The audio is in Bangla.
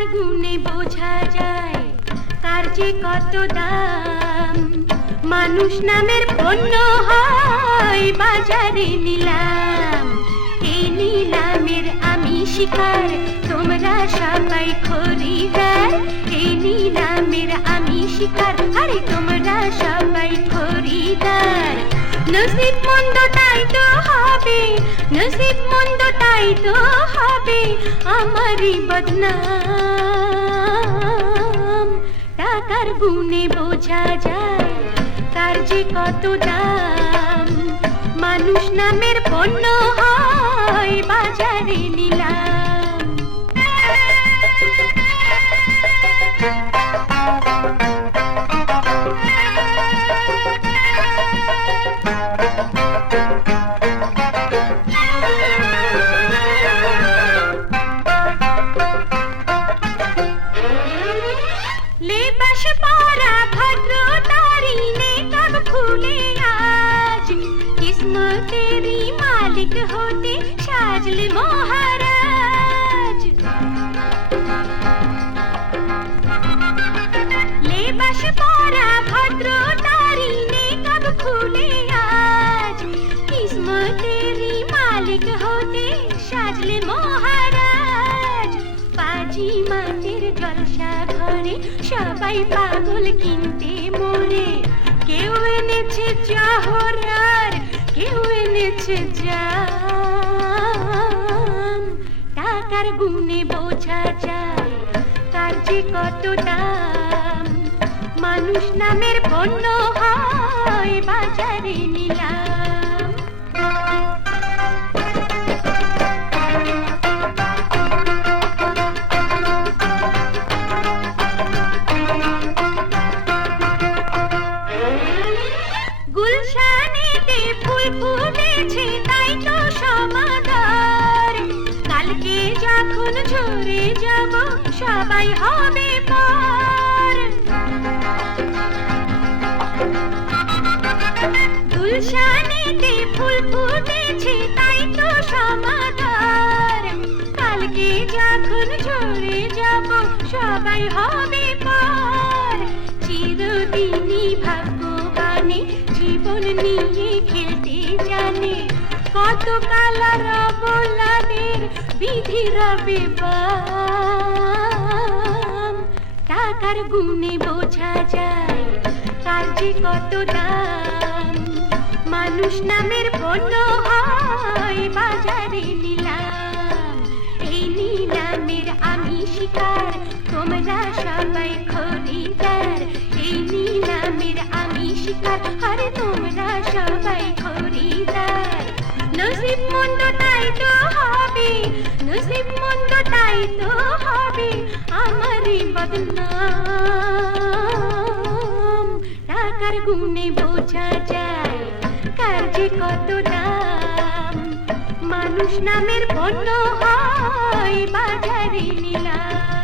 টাকার গুণে বোঝা যায় কার যে কত দাম। মানুষ নামের পণ্য হয় বাজারে নিলাম। এই নিলামের আমি শিকার, তোমরা সবাই খরিদার। এই নিলামের আমি শিকার, আরে তোমরা সবাই খরিদার। নসিব মন্দ তাই তো হবে, নসিব মন্দ তাই তো হবে আমারই বদনাম। টাকার গুণে বোঝা যায় কার যে কত দাম। মানুষ নামের পণ্য হয় বাজারে নিলাম। লেবাস পরা ভদ্র তারি নেকাব খুলে আজ কিসমতেরই মালিক হতে সাজলে মহারাজ। লেবাস পরা ভদ্র তারি নেকাব খুলে আজ কিসমতেরই মালিক হতে সাজলে মহারাজ। পাজি মাটির জলসা ঘরে সবাই পাগল কিনতে মোরে। কেউ এনেছে জহরার, কেউ এনেছে জাম। টাকার গুণে বোঝা যায় কার যে কত দাম। মানুষ নামের পণ্য হয় বাজারে নিলাম। গুলশানেতে ফুল ফুটেছে তাই তো সমাদর। কালকে যখন ঝরে যাব সবাই হবে পর। গুলশানেতে ফুল ফুটেছে তাই তো সমাদর। কালকে যখন ঝরে যাব সবাই হবে পর। চিরদিনই ভাগ্যবানে জীবন নিয়ে খেলতে জানে। কত কালার বলাদের বিধি রবে বাম। টাকার গুণে বোঝা যায় কার যে কত দাম। মানুষ নামের পণ্য হয় বাজারে নিলাম। এই নিলামের আমি শিকার, তোমরা সবাই খরিদার। এই নিলামের আমি শিকার, আরে তোমরা সবাই খরিদার। নসিব মন্দ তাই তো হবে, নসিব মন্দ তাই তো হবে আমারই বদনাম। টাকার গুণে বোঝা যায় কার যে কত দাম। মানুষ নামের পণ্য হয় বাজারে নিলাম।